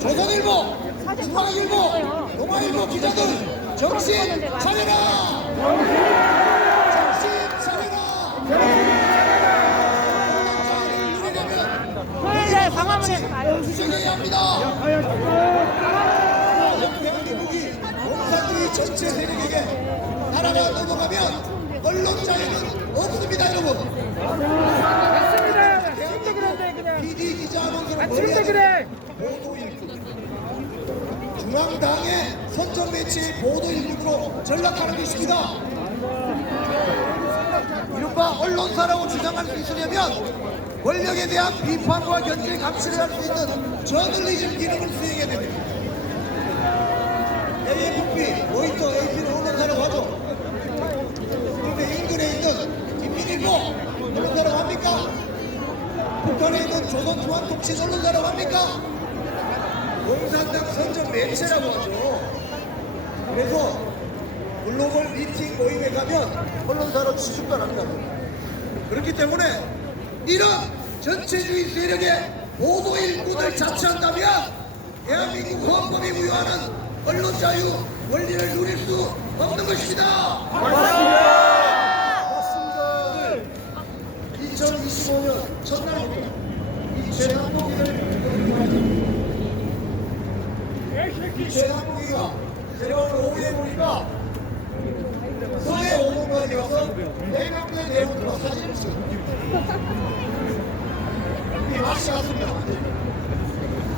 조선일보, 중앙일보, 동아일보 기자들 정신 차려라! 정신 차려라! 토요일에 광화문에서 가요. 주장해야 합니다. 대한민국이 공산주의 전체 세력에게 나라가 넘어가면 언론 자유는 없습니다, 여러분. 맞습니다. 진짜 그런데 그냥. PD 기자 아나운서는 진짜 그래. 보도일꾼. 중앙당의 선전 매체의 보도일꾼으로 전락하는 것입니다. 이른바 언론사라고 주장할 수 있으려면 권력에 대한 비판과 견제 감시를 할 수 있는 저널리즘 기능을 수행해야 됩니다. AFP, 로이터, AP는 언론사라고 하죠. 그런데 인근에 있는 인민일보 언론사라고 합니까? 북한에 있는 조선중앙통신 언론사라고 합니까? 공산당 선전 매체라고 하죠. 그래서 글로벌 미팅 모임에 가면 언론사로 취급당합니다. 그렇기 때문에 이런 전체주의 세력의 보도일꾼을 자처한다면 대한민국 헌법이 부여하는 언론 자유 원리를 누릴 수 없는 것입니다. 맞습니다. 2025년 첫날부터 이 최상봉이가 새로운 오후에 보니까 서해 오공관에 가서 해병대 대원들과 사진을 찍었습니다. 이 맛이 같습니다.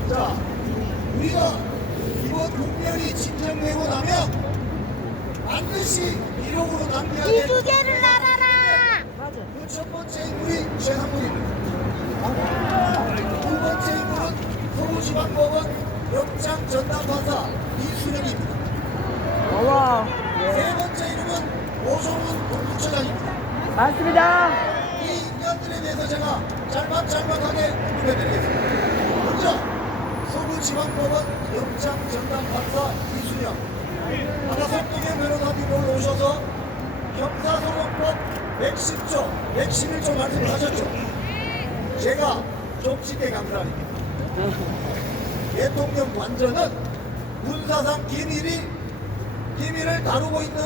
자, 우리가 이번 국면이 진정되고 나면 반드시 기록으로 남겨야 될 이두개를 알아라. 그 첫 번째 인물이 최상봉입니다. 두 번째 인물은 서울지방법원 영장 전담판사 이순영입니다. 세 번째 이름은 오종훈 공수처장입니다. 맞습니다. 이 인간들에 대해서 제가 짤막하게 구별드리겠습니다. 먼저 서울지방법원 영장 전담판사 이순영, 아나석동의 변호사님을 오셔서 형사소송법 110조, 111조 말씀을 하셨죠. 제가 좀 쉽게 감사합니다. 대통령 관저는 군사상 기밀을 다루고 있는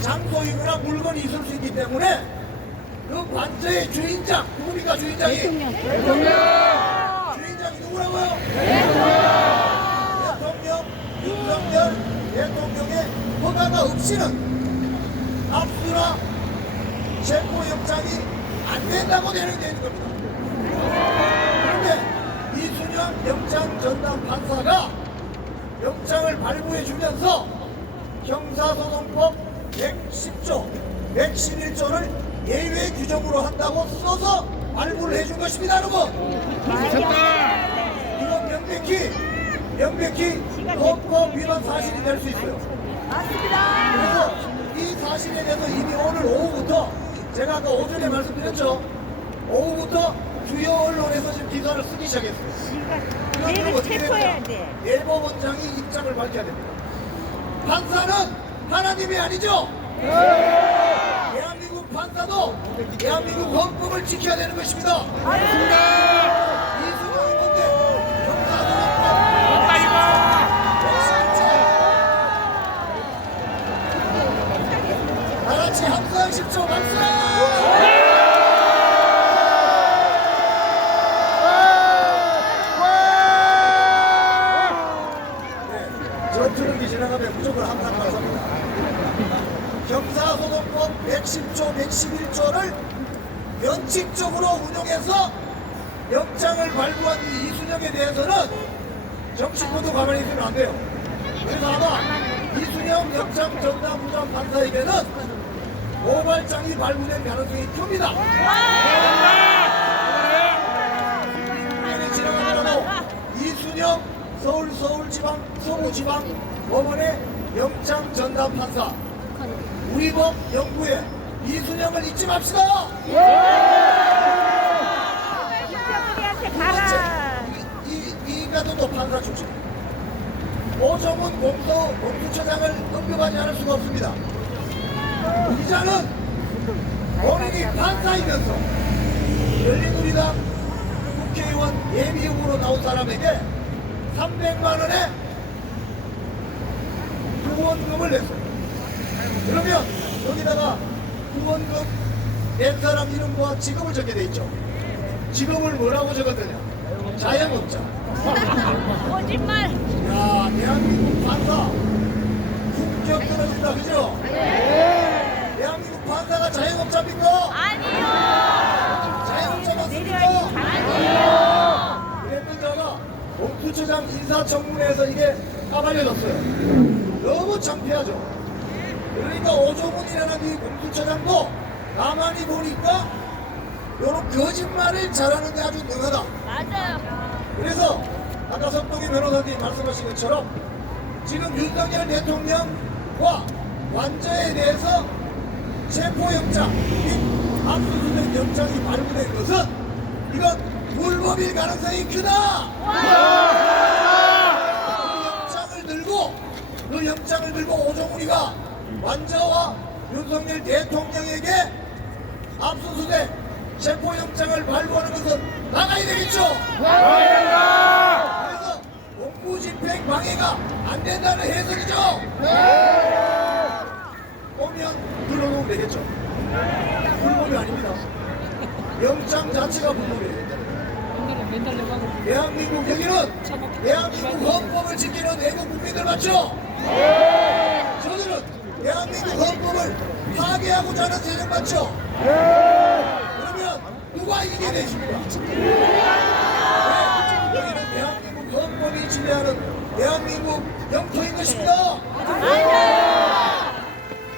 장소이거나 물건이 있을 수 있기 때문에 그 관저의 주인장, 누굽니까 주인장이? 주인장이 누구라고요? 대통령 윤석열 대통령의 허가가 없이는 압수나 체포영장이 안 된다고 되는 겁니다. 그런데 이순영 영장 전담 판사가 영장을 발부해 주면서 형사소송법 110조, 111조를 예외 규정으로 한다고 써서 발부를 해준 것입니다, 여러분. 이건 명백히 헌법 위반 사실이 될 수 있어요. 그래서 이 사실에 대해서 이미 오늘 오후부터 제가 아까 오전에 말씀드렸죠. 오후부터 주요 언론에서 지금 기사를 쓰기 시작했어요. 얘를 체포해야 돼. 대법원장이 입장을 밝혀야 됩니다. 판사는 하나님이 아니죠? 대한민국 판사도 대한민국 헌법을 지켜야 되는 것입니다. 이순영이 뭔데? 형사소송법 다 같이 함성하십시오. 박수! 전투력이 지나가면 무조건 항상 발사합니다. 형사소송법 110조, 111조를 원칙적으로 운용해서 영장을 발부한 이 이순영에 대해서는 정치권도 가만히 있으면 안 돼요. 그래서 아마 이순영 영장 전담부장 판사에게는 고발장이 발부된 가능성이 큽니다. 지나가더라도 이순영 서울지방 법원의 영장 전담 판사 우리법 연구에 이순영을 잊지 맙시다. 이병헌이한테 가라. 이 인간도 판사 출신. 오정훈 공수처장을 언급하지 않을 수가 없습니다. 기자는 본인이 판사이면서 열린우리당 국회의원 예비후보로 나온 사람에게 300만 원의 후원금을 냈어요. 그러면 여기다가 후원금 낸 사람 이름과 직업을 적게 돼 있죠. 직업을 뭐라고 적었느냐? 자영업자. 거짓말. 야, 대한민국 판사 품격 떨어진다, 그죠? 대한민국 판사가 자영업자입니까? 아니요. 자영업자 맞습니까? 아니요. 그랬던 자가 공수처장 인사청문회에서 이게 까발려졌어요. 너무 창피하죠. 그러니까 오종훈이라는 이 공수처장도 가만히 보니까 이런 거짓말을 잘하는데 아주 능하다. 맞아요. 그래서 아까 석동희 변호사님이 말씀하신 것처럼 지금 윤석열 대통령과 관저에 대해서 체포영장 및 압수수색 영장이 발부된 것은 이건 불법일 가능성이 크다. 그 영장을 들고 오종훈이가 관저와 윤석열 대통령에게 압수수색 체포영장을 발부하는 것은 나가야 되겠죠. 그래서 공무집행 방해가 안 된다는 해석이죠. 오면 들어놓으면 되겠죠. 불법이 아닙니다. 영장 자체가 불법이에요. 대한민국 여기는 대한민국 헌법을 지키는 애국 국민들 맞죠? 저들은 대한민국 헌법을 파괴하고자 하는 세력 맞죠? 그러면 누가 이기게 되십니까? 네, 여기는 대한민국 헌법이 지배하는 대한민국 영토인 것입니다.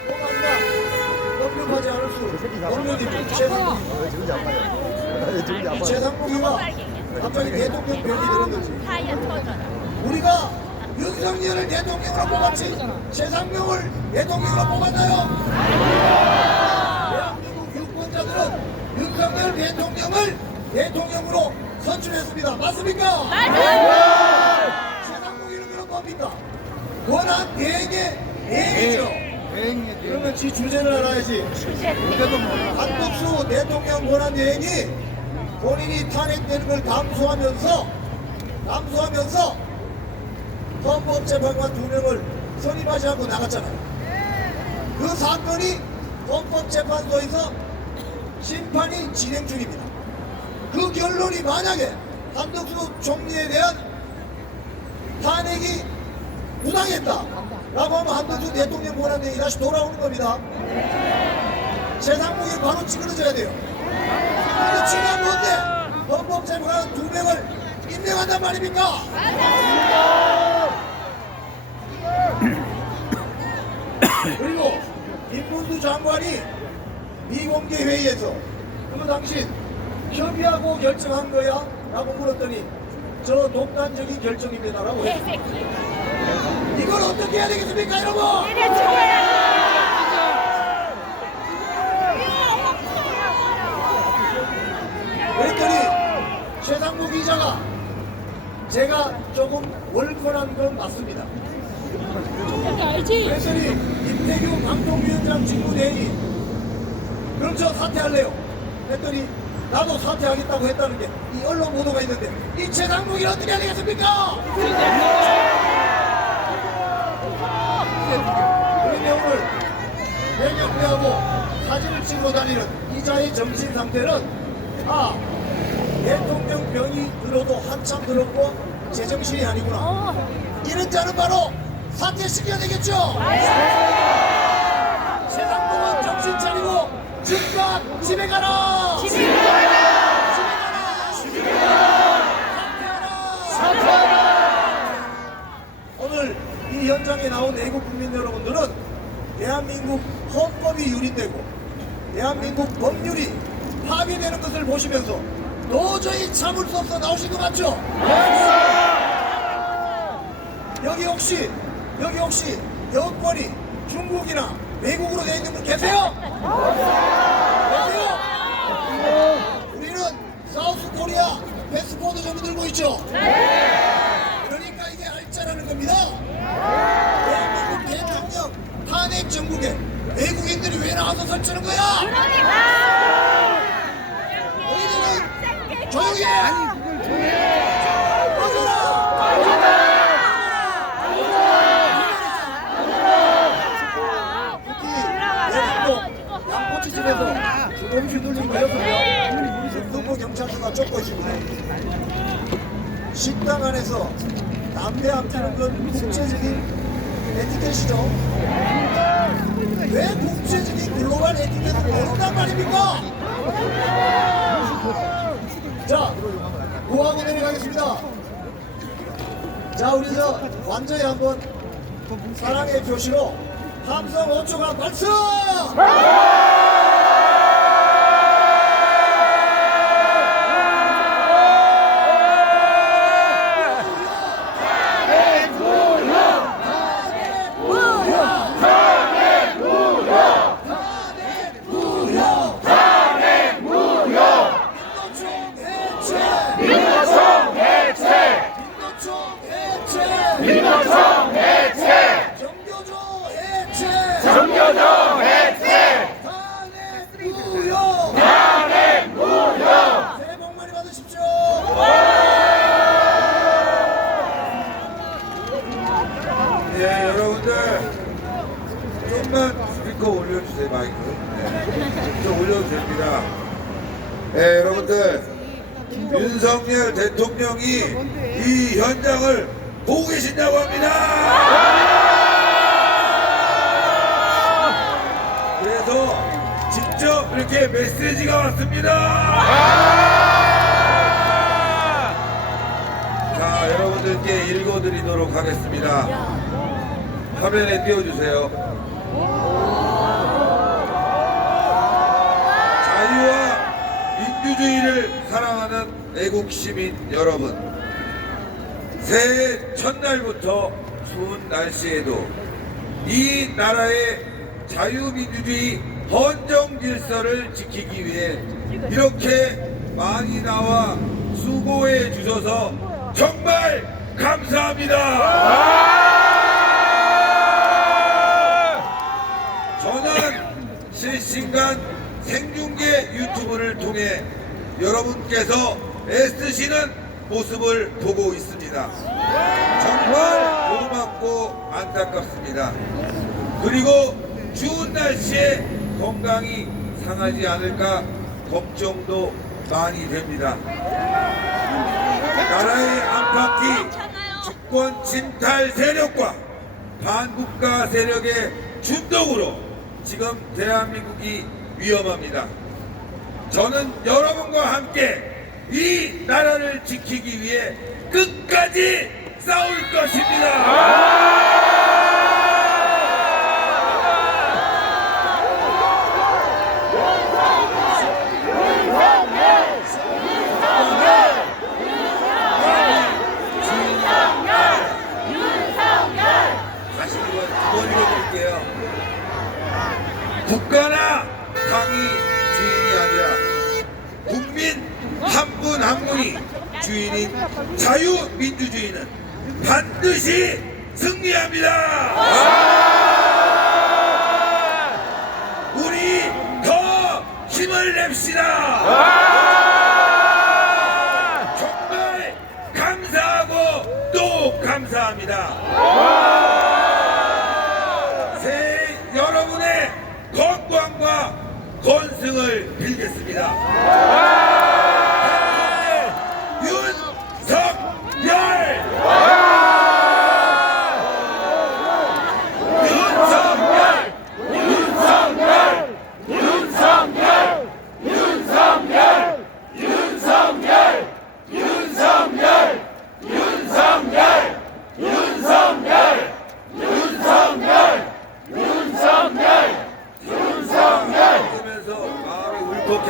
뭐가 넘겨가지 않을 수 없는 일이죠. 최상봉이가 갑자기 대통령 병이 들었는지 타이어 터져라. 우리가 윤석열을 대통령으로 뽑았지 최상병을 대통령으로 뽑았나요? 대한민국 유권자들은 윤석열 대통령을 대통령으로 선출했습니다. 맞습니까? 맞아요. 최상봉이는 그럼 뭡니까? 권한 대행의 대행이죠. 그러면 지 주제를 알아야지. 한덕수 대통령 권한 대행이 본인이 탄핵되는 걸 감수하면서 헌법재판관 2명을 선임하지 않고 나갔잖아요. 그 사건이 헌법재판소에서 심판이 진행 중입니다. 그 결론이 만약에 한덕수 총리에 대한 탄핵이 부당했다 라고 하면 한덕수 대통령 권한대행이 다시 돌아오는 겁니다. 최상봉이 바로 찌그러져야 돼요. 근데 지금 뭔데 헌법재판관 2명을 임명한단 말입니까? 그리고 김문수 장관이 미공개 회의에서 그 당신 협의하고 결정한 거야? 라고 물었더니 저 독단적인 결정입니다 라고 했어요. 개새끼. 이걸 어떻게 해야 되겠습니까 여러분? 이래 죽어야. 그랬더니 최상무 기자가 제가 조금 월권한 건 맞습니다. 그랬더니 임태규 방통위원장 직무대행이 그럼 저 사퇴할래요. 그랬더니 나도 사퇴하겠다고 했다는 게 이 언론 보도가 있는데 이 최상무기를 어떻게 해야 되겠습니까? 그런데 오늘 배경표하고 사진을 찍고 다니는 이자의 정신 상태는 대통령 병이 들어도 한참 들었고 제정신이 아니구나. 이런 자는 바로 사퇴시켜야 되겠죠. 최상봉은 정신 차리고 즉각 집에 가라. 집에 가라. 오늘 이 현장에 나온 애국 국민 여러분들은 대한민국 헌법이 유린되고 대한민국 법률이 파괴되는 것을 보시면서 도저히 참을 수 없어 나오신 거 맞죠? 여기 혹시 여권이 중국이나 외국으로 되어 있는 분 계세요? 계세요? 우리는 사우스 코리아 패스포드 좀 들고 있죠? 그러니까 이게 알짜라는 겁니다. 대한민국 대통령 탄핵 정국에 외국인들이 왜 나와서 설치는 거야? 너희들은 조용히 해! 꺼져라! 식당 안에서 담배 안 피는 건 국제적인 에티켓이죠. 왜 국제적인 글로벌 에티켓을 모른단 말입니까? 자, 고하고 내려가겠습니다. 자, 우리 완전히 한번 사랑의 표시로 함성 5초간 발성! 민노총 해체! 정교조 해체! 탄핵 무효! 새해 복 많이 받으십시오. 네, 여러분들 좀만 스피커 올려주세요. 마이크 좀 올려도 됩니다. 네, 여러분들 윤석열 대통령이 이 현장을 보고 계신다고 합니다. 그래서 직접 이렇게 메시지가 왔습니다. 자, 여러분들께 읽어드리도록 하겠습니다. 화면에 띄워주세요. 자유와 민주주의를 사랑하는 애국 시민 여러분, 새해 첫날부터 추운 날씨에도 이 나라의 자유민주주의 헌정 질서를 지키기 위해 이렇게 많이 나와 수고해 주셔서 정말 감사합니다. 저는 실시간 생중계 유튜브를 통해 여러분께서 애쓰시는 모습을 보고 있습니다. 정말 고맙고 안타깝습니다. 그리고 추운 날씨에 건강이 상하지 않을까 걱정도 많이 됩니다. 나라의 안팎이 주권 침탈 세력과 반국가 세력의 준동으로 지금 대한민국이 위험합니다. 저는 여러분과 함께 이 나라를 지키기 위해 끝까지 싸울 것입니다. 다시 한번 읽어드릴게요. 국가나 당이 주인이 아니라 국민 한 분 한 분이 주인인 자유민주주의는 반드시 승리합니다. 우리 더 힘을 냅시다. 정말 감사하고 또 감사합니다. 새해 여러분의 건강과 건승을 빌겠습니다.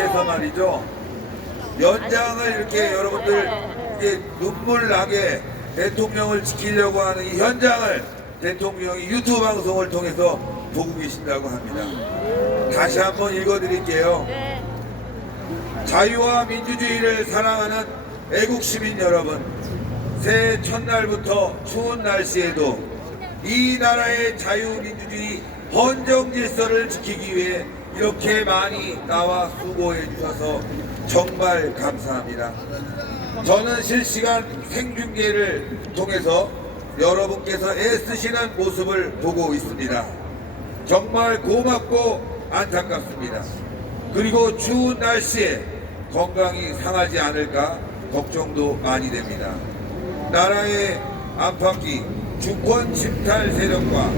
해서 말이죠. 연장을 이렇게 여러분들 이렇게 눈물 나게 대통령을 지키려고 하는 이 현장을 대통령이 유튜브 방송을 통해서 보고 계신다고 합니다. 다시 한번 읽어드릴게요. 자유와 민주주의를 사랑하는 애국 시민 여러분, 새해 첫날부터 추운 날씨에도 이 나라의 자유민주주의 헌정 질서를 지키기 위해 이렇게 많이 나와 수고해 주셔서 정말 감사합니다. 저는 실시간 생중계를 통해서 여러분께서 애쓰시는 모습을 보고 있습니다. 정말 고맙고 안타깝습니다. 그리고 추운 날씨에 건강이 상하지 않을까 걱정도 많이 됩니다. 나라의 안팎이 주권 침탈 세력과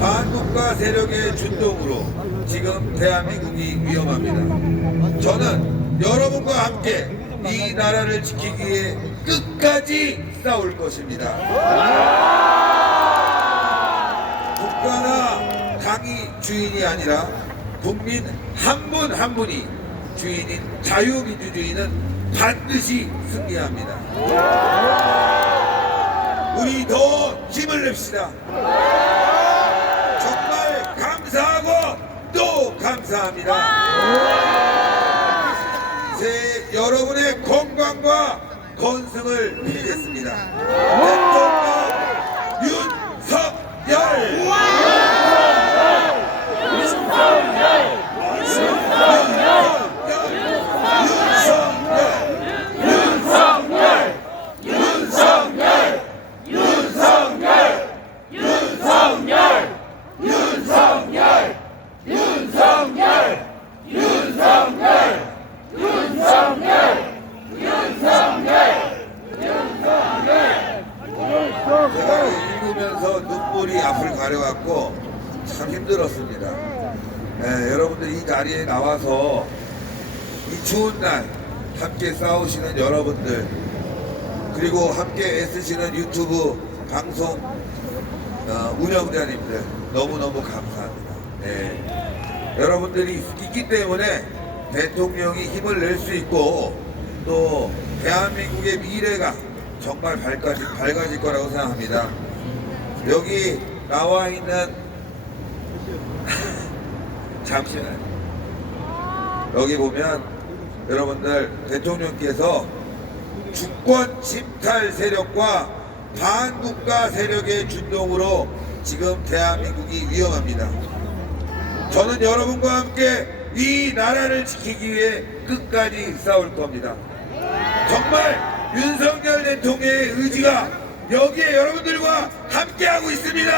반국가 세력의 준동으로 지금 대한민국이 위험합니다. 저는 여러분과 함께 이 나라를 지키기 위해 끝까지 싸울 것입니다. 국가나 당이 주인이 아니라 국민 한 분 한 분이 주인인 자유민주주의는 반드시 승리합니다. 우리 더 힘을 냅시다. 정말 감사하고 또 감사합니다. 제 여러분의 건강과 건승을 빌겠습니다. 대통령 윤석열! 제가 읽으면서 눈물이 앞을 가려갖고 참 힘들었습니다. 네, 여러분들 이 자리에 나와서 이 추운 날 함께 싸우시는 여러분들, 그리고 함께 애쓰시는 유튜브 방송 운영자님들 너무너무 감사합니다. 네. 여러분들이 있기 때문에 대통령이 힘을 낼 수 있고 또 대한민국의 미래가 정말 밝아질 거라고 생각합니다. 여기 나와 있는 잠시만요. 여기 보면 여러분들 대통령께서 주권 침탈 세력과 반국가 세력의 준동으로 지금 대한민국이 위험합니다. 저는 여러분과 함께 이 나라를 지키기 위해 끝까지 싸울 겁니다. 정말 윤석열 대통령의 의지가 여기에 여러분들과 함께하고 있습니다.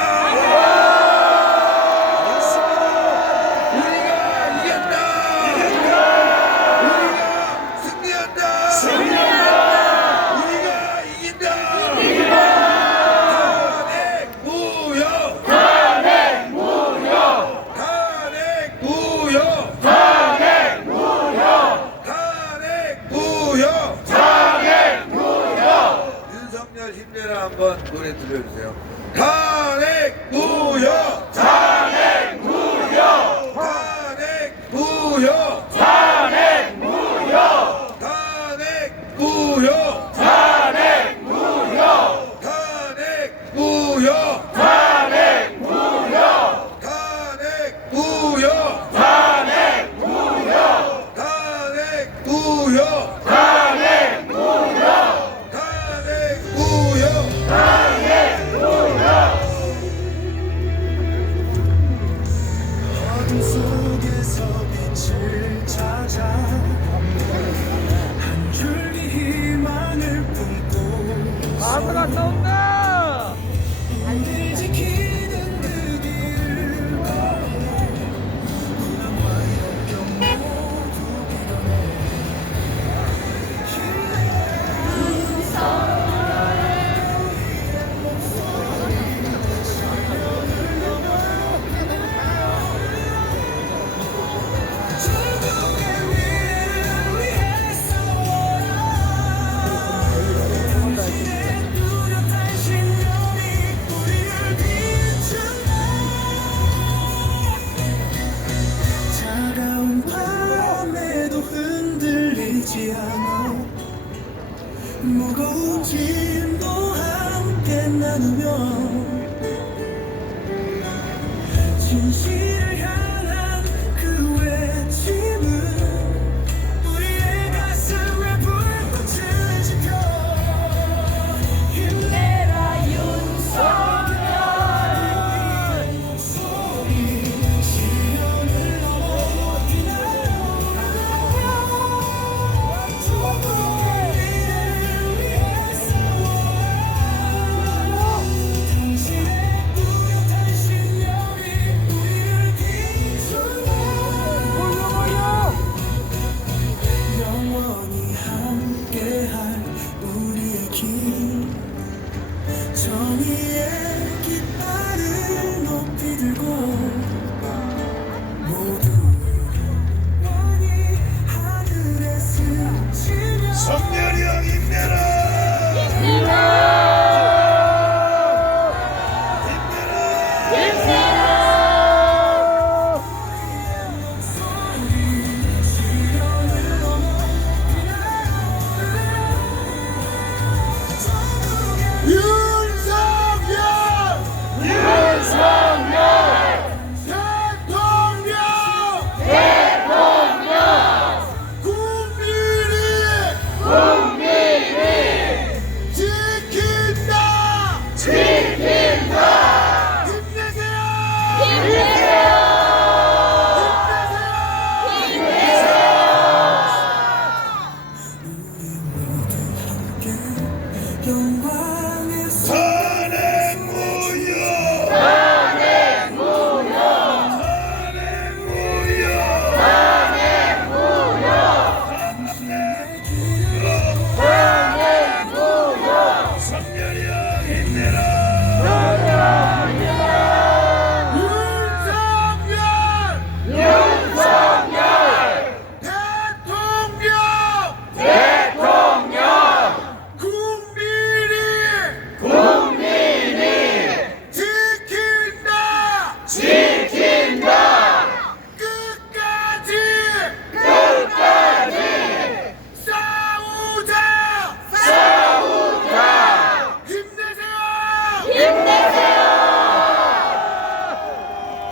우리가 이겼다. 우리가 승리한다. 우리가 이긴다. 탄핵 무효. 탄핵 무효. 탄핵 무효. 탄핵 무효. 탄핵 무효. 윤석열 힘내라 한번 노래 들려주세요. 탄핵 무효. 탄핵 무효. 탄핵 무효. 탄핵 무효. 탄핵 무효. 탄핵 무효. 탄핵 무효. 탄핵 무효. 탄핵 무효. 탄핵 무효. 탄핵 무효. 탄핵 무효. 어둠 속에서 빛을 찾아 한 줄기 희망을 품고 아무나 나온다. 우리 지키는 그 길을 걸어 고난과 역경 모두 이겨내 중국의 미래를 위해 싸워라. 당신의 뚜렷한 신념이 우리를 비춘다. 차가운 밤에도 흔들리지 않아. 무거운 짐도 함께 나누며 진실을 향한 그 외침은 우리의 가슴에 불꽃을 지펴 힘내라 윤석열. 소리 시련을 넘어 일어나 중국의 미래를 위해 싸워라. 당신의 뚜렷한 신념이 우리를 정의의 깃발을 높이 들고 모두의 영광이 하늘에 스치며 성렬이 형 힘내라. 영광의 선행 무효. 성렬이 형 힘내라.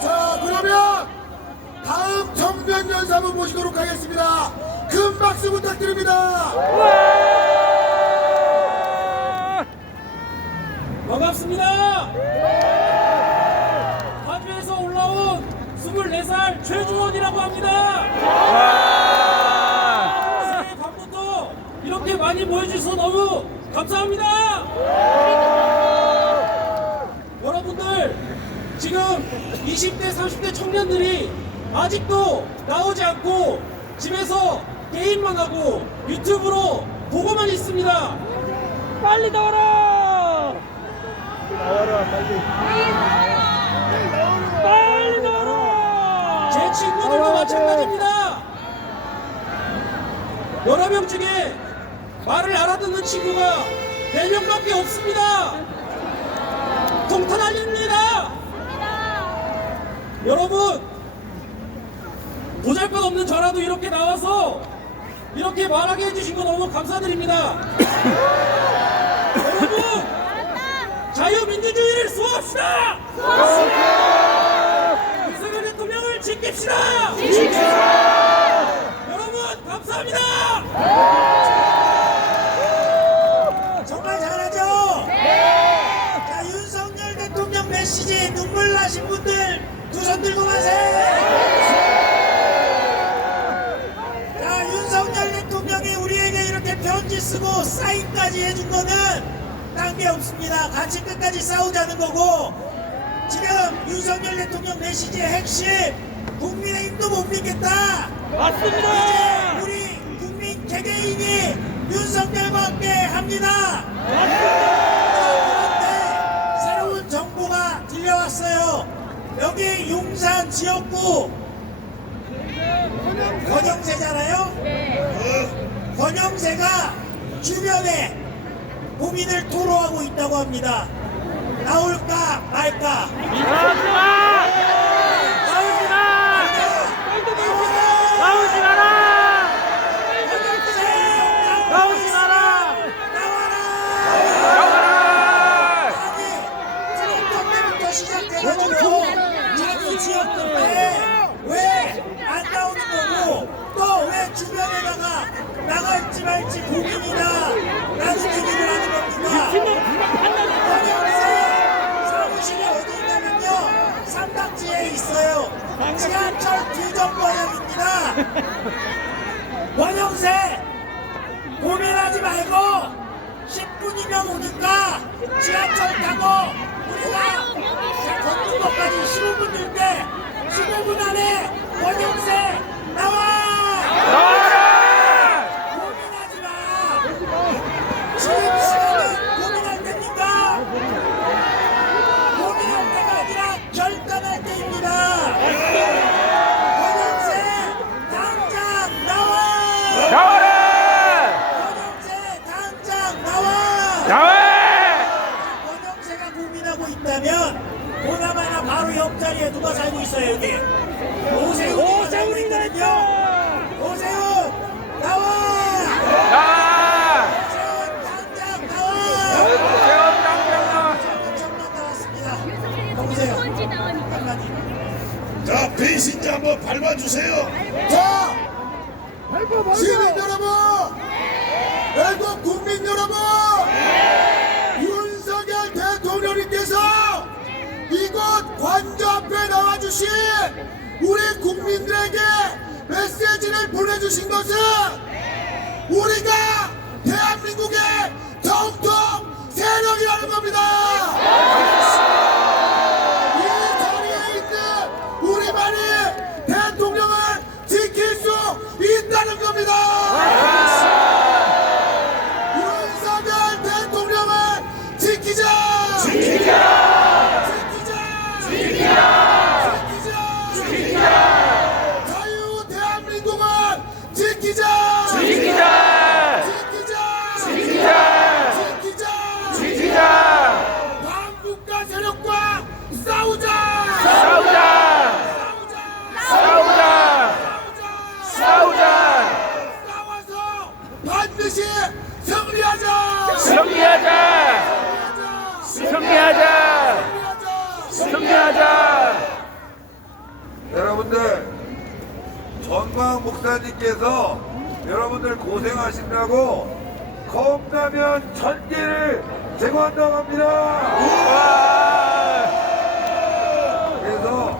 자, 그러면 다음 청년연사 한번 모시도록 하겠습니다. 큰 박수 부탁드립니다. 반갑습니다. 파주에서 올라온 24살 최주원이라고 합니다. 새해 밤부터 이렇게 많이 모여주셔서 너무 감사합니다. 여러분들, 지금 20대, 30대 청년들이 아직도 나오지 않고 집에서 게임만 하고 유튜브로 보고만 있습니다. 빨리 나와라! 빨리 나와라! 제 친구들도 마찬가지입니다. 여러 명 중에 말을 알아듣는 친구가 4명밖에 없습니다. 통탄아닙니다. 여러분, 보잘것없는 저라도 이렇게 나와서 이렇게 말하게 해주신 거 너무 감사드립니다. 여러분, 자유민주주의를 수호합시다. 윤석열 대통령을 지킵시다. 여러분, 감사합니다. 정말 잘하죠? 네. 자, 윤석열 대통령 메시지 눈물 나신 분들 두 손 들고 가세요. 자, 윤석열 대통령이 우리에게 이렇게 편지 쓰고 사인까지 해준 거는 딴 게 없습니다. 같이 끝까지 싸우자는 거고, 지금 윤석열 대통령 메시지의 핵심, 국민의힘도 못 믿겠다. 맞습니다. 이제 우리 국민 개개인이 윤석열과 함께 합니다. 그런데 새로운 정보가 들려왔어요. 여기 용산 지역구 권영세잖아요. 권영세가 주변에 고민을 토로하고 있다고 합니다. 나올까 말까. 나오지 마라! 나오지 마라! 지난번부터 시작해가지고 자기 지역인데 왜 안 나오는 거고 또 왜 주변에다가 나갈지 말지 고민이다 라는 얘기를 하는 겁니다. 권영세 사무실이 어디 있냐면요, 삼각지에 있어요. 지하철 규정권역입니다. 권영세 고민하지 말고 10분이면 오니까 지하철 타고 우리가 걷는 것까지 15분 들 때 15분 안에 권영세 나와! 고민하지 마! 지금 시간은 고민할 때입니까? 옆자리에 누가 살고 있어요 여기? 오세훈이가 살고 있거든요. 오세훈 나와! 오세훈 당장 나와! 청년 나왔습니다. 보세요. 먼지 나오니까. 한마디. 자, 배신자 한번 밟아주세요. 자, 시민 여러분, 외국 국민 여러분, 윤석열 대통령님께서 이곳 관저 앞에 나와주신 우리 국민들에게 메시지를 보내주신 것은 우리가 대한민국의 정통 세력이라는 겁니다. 이 자리에 있는 우리만이 대통령을 지킬 수 있다는 겁니다. 윤석열 대통령을 지키자. 자유 대한민국을 지키자. 반국가 세력과 싸우자. 싸워서 반드시 승리하자. 여러분들, 전광 목사님께서 여러분들 고생하신다고 컵라면 1000개를 제공한다고 합니다. 그래서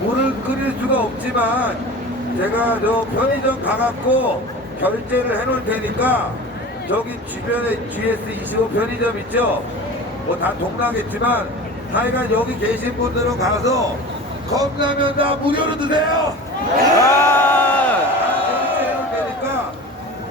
물을 끓일 수가 없지만 제가 저 편의점 가갖고 결제를 해놓을 테니까 저기 주변에 GS25 편의점 있죠? 뭐 다 동나겠지만 하여간 여기 계신 분들은 가서 컵라면 다 무료로 드세요. 결제 해놓을 테니까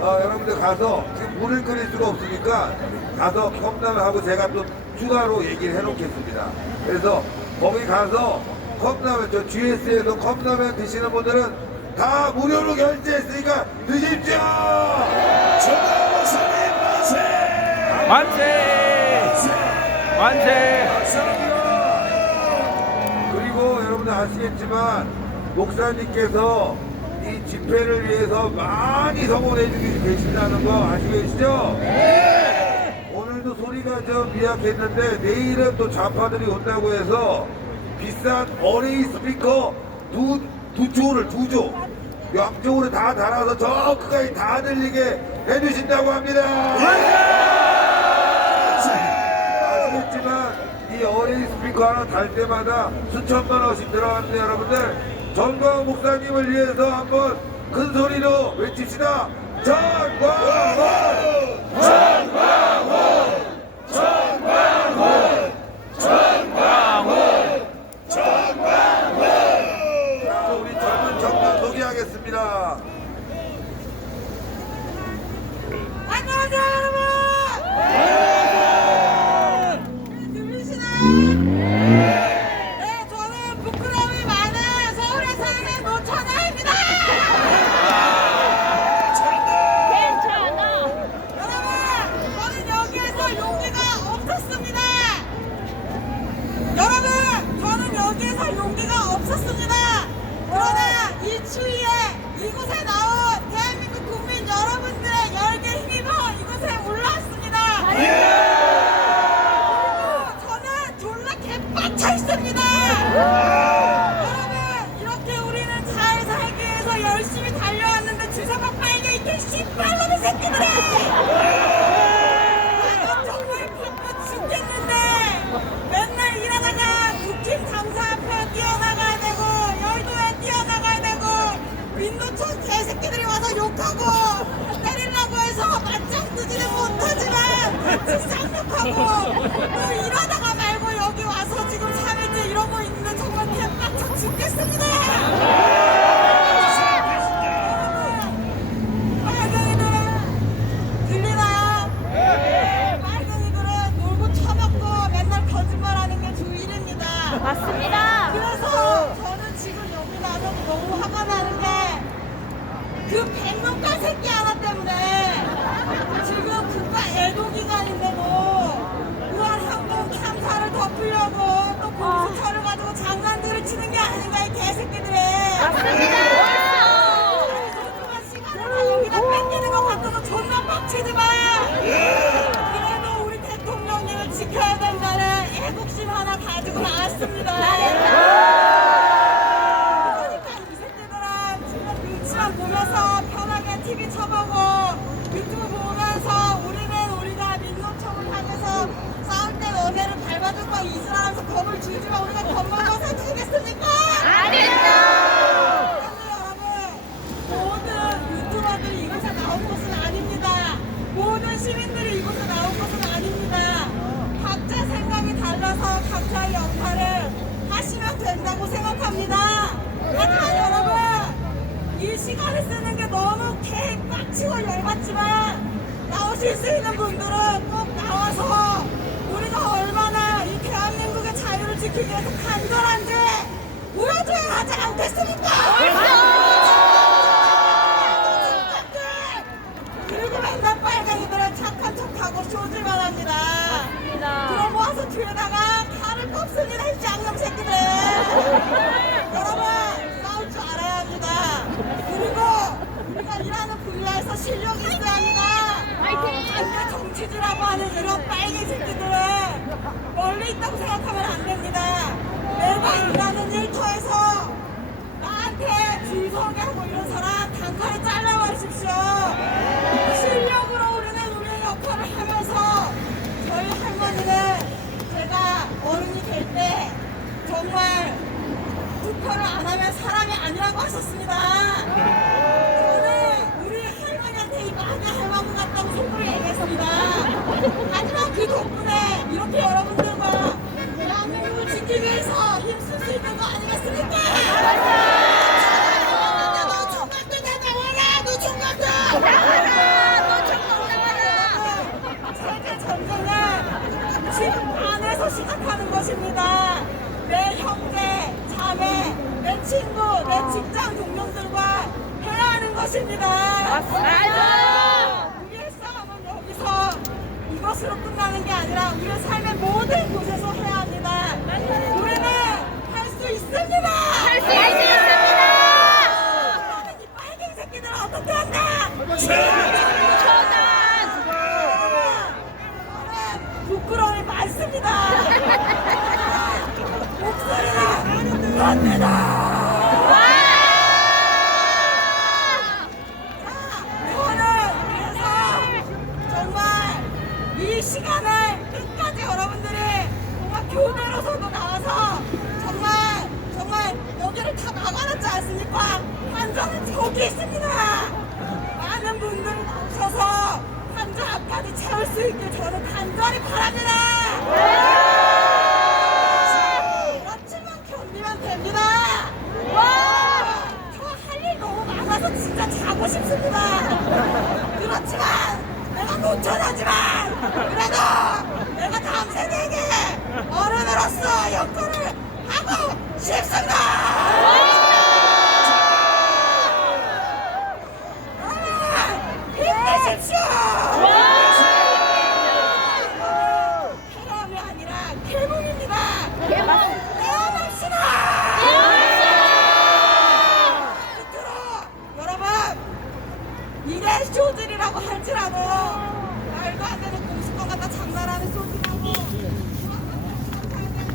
여러분들 가서 지금 물을 끓일 수가 없으니까 가서 컵라면하고 제가 또 추가로 얘기를 해놓겠습니다. 그래서 거기 가서 컵라면, 저 GS에서 컵라면 드시는 분들은 다 무료로 결제했으니까 드십시오. 전광 목사님 만세! 그리고 여러분들 아시겠지만 목사님께서 이 집회를 위해서 많이 성원해 주고 계신다는 거 아시겠죠? 오늘도 소리가 좀 미약했는데 내일은 또 좌파들이 온다고 해서 비싼 어레이 스피커 두 조 양쪽으로 다 달아서 저 끝까지 다 들리게 해주신다고 합니다. 아시겠지만 이 어레이 스피커 하나 달 때마다 수천만 원씩 들어가는데 여러분들 전광훈 목사님을 위해서 한번 큰 소리로 외칩시다. 자, 우리 젊은 청년 소개하겠습니다. 안녕하세요, 여러분. 들리시나요? 네, 저는 부끄러움이 많은 서울에 사는 노천아입니다. 괜찮아. 여러분, 저는 여기에서 용기가 없었습니다. 여러분, 저는 여기에서 용기가 없었습니다. 그러나 이 추위에 이곳에 나온 대한민국 국민 여러분들의 열기에 힘입어 이곳에 올라왔습니다. 그리고 저는 졸라 개빡쳐 있습니다. 여러분, 이렇게 우리는 잘 살기 위해서 열심히 달려왔는데 주사가 빨개 이게 씨발놈의 새끼들이! 나는 정말 바빠 죽겠는데 맨날 일하다가 국힘 당사 앞에 뛰어나가야 되고 여의도에 뛰어나가야 되고 민노총 개새끼들이 와서 욕하고 때리려고 해서 맞짱 뜨지는 못하지만 같이 쌍욕하고 또 일하다가 말고 여기 와서 지금 3일째 이러고 있는데 정말 개빡쳐 죽겠습니다. 빨갱이들은 들리나요? 빨갱이들은 놀고 처먹고 맨날 거짓말하는 게 주 일입니다. 맞습니다. 그래서 저는 지금 여기 나서 너무 화가 나는 게 그 백놈간 새끼 하나 때문에 지금 국가 애도기간인데도 무한항공 참사를 덮으려고 또 공수처를 가지고 장난들을 소중한 시간을 다 여기다 뺏기는 것 같아서 존나 빡치지 마. 그래도 우리 대통령님을 지켜야 된다는 애국심 하나 가지고 나왔습니다. 그러니까 이 새끼들은 지금 눈치만 보면서 편하게 TV 쳐보고 유튜브 보면서 우리는 우리가 민노총을 향해서 싸울 때 너네를 밟아줄 거야 이스라엘에서 겁을 주지만 우리가 겁먹어서 주겠습니까? 그런데 여러분 모든 유튜버들이 이곳에 나온 것은 아닙니다. 모든 시민들이 이곳에 나온 것은 아닙니다. 각자 생각이 달라서 각자의 역할을 하시면 된다고 생각합니다. 하지만 여러분 이 시간을 쓰는 게 너무 빡치고 열받지만 나오실 수 있는 분들은 꼭 나와서 우리가 얼마나 이 대한민국의 자유를 지키기 위해서 간절한지 보여줘야 하지 않겠습니까? 그리고 맨날 빨갱이들은 착한 척하고 쇼질만 합니다. 그러고 와서 뒤에다가 칼을 꼽습니다 이 쌍놈 새끼들. 여러분 싸울 줄 알아야 합니다. 그리고 우리가 일하는 분야에서 실력이 있어야 합니다. 단계 정치주라고 하는 이런 빨갱이 새끼들은 멀리 있다고 생각하면 안 됩니다. 내가 일하는 일터에서 나한테 줄서게 하고 이런 사람 단칼에 잘라버리십시오. 실력으로 우리는 우리의 역할을 하면서 저희 할머니는 제가 어른이 될 때 정말 투표를 안 하면 사람이 아니라고 하셨습니다. 저는 우리 할머니한테 이거 하게 할망구 같다고 속으로 얘기했습니다. 하지만 그 덕분에 이렇게 여러분들과 대한민국을 지키기 위해서 힘쓸 수 있는 거 아니겠습니까? 너 총각도 나가와라! 너 총각도! 너 총각 나와라! 세계 전쟁은 집 안에서 시작하는 것입니다. 내 형제, 자매, 내 친구, 내 직장 동료들과 해야 하는 것입니다. 우리의 싸움은 여기서 이것으로 끝나는 게 아니라 우리의 삶의 모든 곳에서 해야 합니다. 우리는 할 수 있습니다. 할 수 있습니다. 이 빨갱이 새끼들은 어떻게 한다? 저는 부끄러움이 많습니다. 목소리가 납니다. 저는 그래서 정말 이 시간을 끝까지 여러분들이 정말 교대로서도 나와서 정말 여기를 다 막아놨지 않습니까? 환자는 저기 있습니다. 많은 분들 나오셔서 환자 앞까지 채울 수 있게 저는 간절히 바랍니다. 그렇지만 견디면 됩니다. 저 할 일 너무 많아서 진짜 자고 싶습니다. 그렇지만 내가 노천하지만 그래도 내가 다음 세대에게 어른으로서 역할을 하고 싶습니다. 여러분 힘내십시오. 해람이 아니라 개몽입니다. 깨어납시다. 끝으로 여러분 이게 쇼들이라고 할지라도 말도 안 되는 공식권 갖다 장난하는 쇼들하고